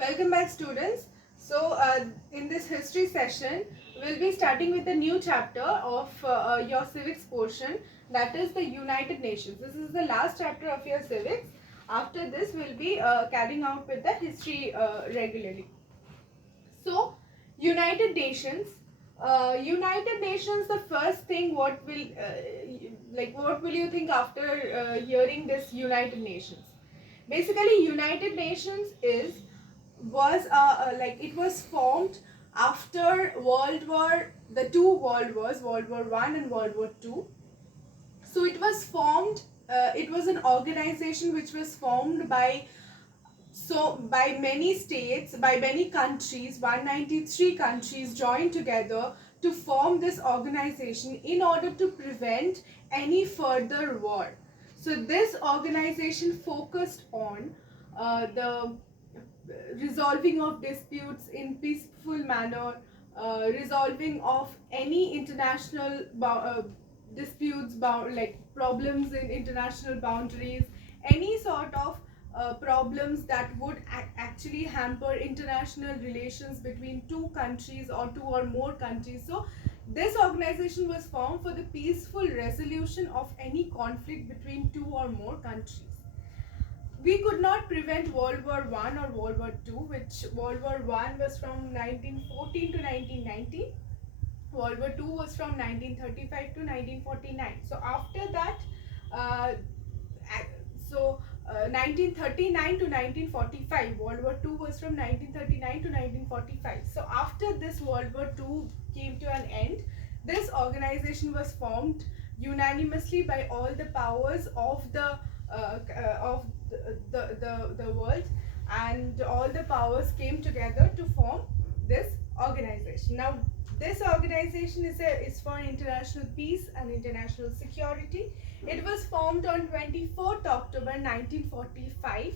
Welcome back, students. In this history session, we'll be starting with a new chapter of your civics portion, that is the United Nations. This is the last chapter of your civics. After this, we'll be carrying out with the history regularly. So, United Nations. United Nations. The first thing, what will you think after hearing this United Nations? Basically, United Nations it was formed after the two world wars, World War One and World War Two. So it was formed. It was an organization which was formed by many states, by many countries. 193 countries joined together to form this organization in order to prevent any further war. So this organization focused on the resolving of disputes in peaceful manner, resolving of any international disputes, like problems in international boundaries, any sort of problems that would actually hamper international relations between two countries or two or more countries. So this organization was formed for the peaceful resolution of any conflict between two or more countries. We could not prevent World War One or World War Two, which World War One was from 1914 to 1919. World War Two was from 1935 to 1949. So after that, uh, 1939 to 1945. World War Two was from 1939 to 1945. So after this World War Two came to an end, this organization was formed unanimously by all the powers of the world, and all the powers came together to form this organization. Now, this organization is for international peace and international security. It was formed on 24th October 1945.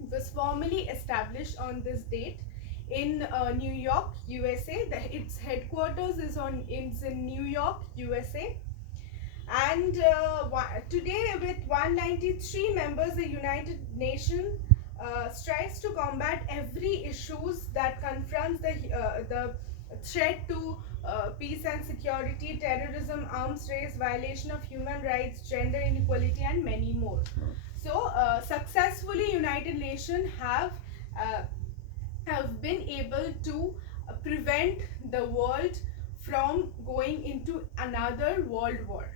It was formally established on this date in New York, USA. Its headquarters is in New York, USA. And today, with 193 members, the United Nations strives to combat every issues that confronts the threat to peace and security, terrorism, arms race, violation of human rights, gender inequality, and many more. So, successfully, United Nations uh, have been able to prevent the world from going into another world war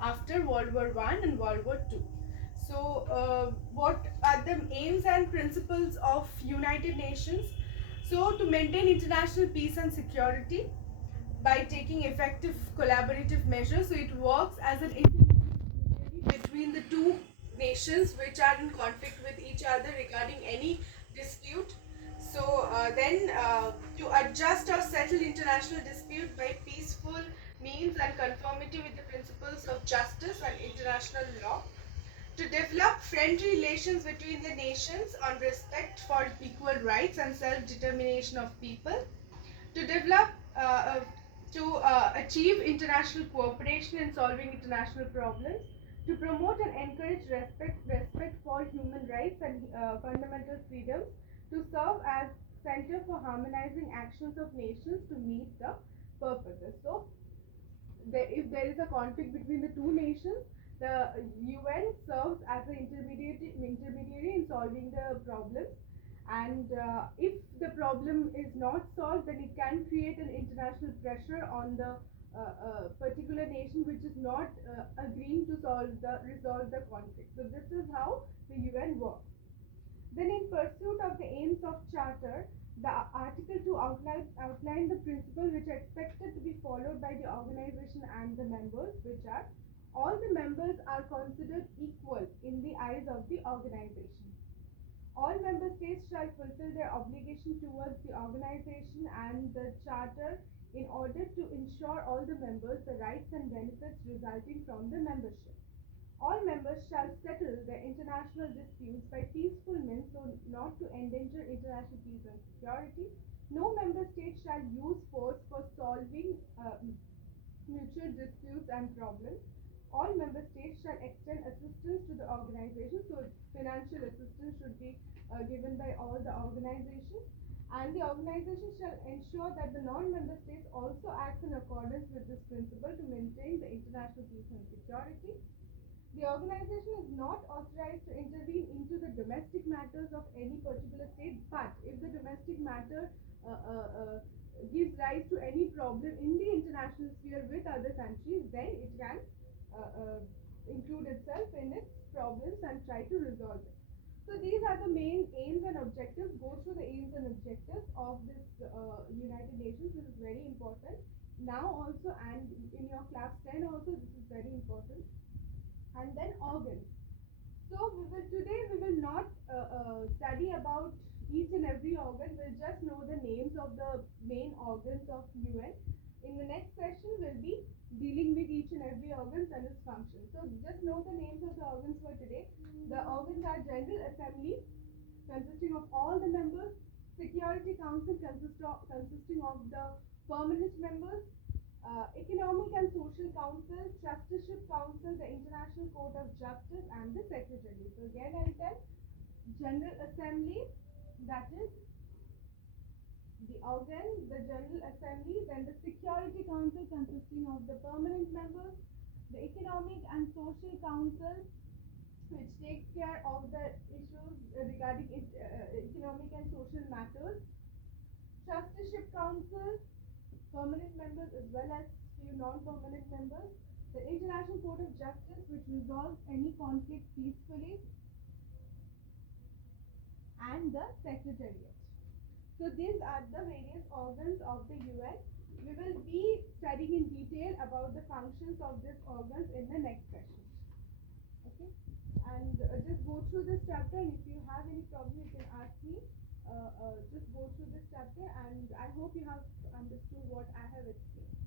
after World War One and World War Two. So, what are the aims and principles of United Nations? So, to maintain international peace and security by taking effective collaborative measures. So, it works as an intermediary between the two nations which are in conflict with each other regarding any dispute. So, to adjust or settle international dispute by peaceful means and conformity with the principles of justice and international law, to develop friendly relations between the nations on respect for equal rights and self-determination of people, to develop to achieve international cooperation in solving international problems, to promote and encourage respect for human rights and fundamental freedoms, to serve as center for harmonizing actions of nations to meet the purposes. So, if there is a conflict between the two nations, the UN serves as an intermediary in solving the problem. And if the problem is not solved, then it can create an international pressure on the particular nation which is not agreeing to resolve the conflict. So this is how the UN works. Then, in pursuit of the aims of Charter, the Article 2 outline the principle which are expected to be followed by the organization and the members, which are: all the members are considered equal in the eyes of the organization. All member states shall fulfill their obligation towards the organization and the Charter in order to ensure all the members the rights and benefits resulting from the membership. All members shall settle their international disputes by peaceful means so not to endanger international peace and security. No member state shall use force for solving mutual disputes and problems. All member states shall extend assistance to the organization, so financial assistance should be given by by all the organizations, and the organization shall ensure that the non-member states also act in accordance with this principle to maintain the international peace and security. The organization is not authorized to intervene into the domestic matters of any particular state, but if the domestic matter uh, uh, uh, gives rise to any problem in the international sphere with other countries, then it can uh, uh, include itself in its problems and try to resolve it. So these are the main aims and objectives. Go through the aims and objectives of this United Nations. This is very important. Now also, and in your class 10 also, this is very important. And then organs. So we will not study about each and every organ. We'll just know the names of the main organs of UN. In the next session, we'll be dealing with each and every organs and its function. So just know the names of the organs for today. The organs are General Assembly, consisting of all the members, Security Council consisting of the permanent members, Economic and Social Council, Trusteeship Council, the International Court of Justice, and the Secretary. So again, I'll tell General Assembly, that is the organ, the General Assembly, then the Security Council consisting of the permanent members, the Economic and Social Council, which takes care of the issues regarding economic and social matters, Trusteeship Council, permanent members as well as few non-permanent members, the International Court of Justice, which resolves any conflict peacefully, and the Secretariat. So these are the various organs of the UN. We will be studying in detail about the functions of these organs in the next session. Okay, and just go through this chapter, and if you have any problem you can ask me. Just go through this chapter, and I hope you have understood what I have explained.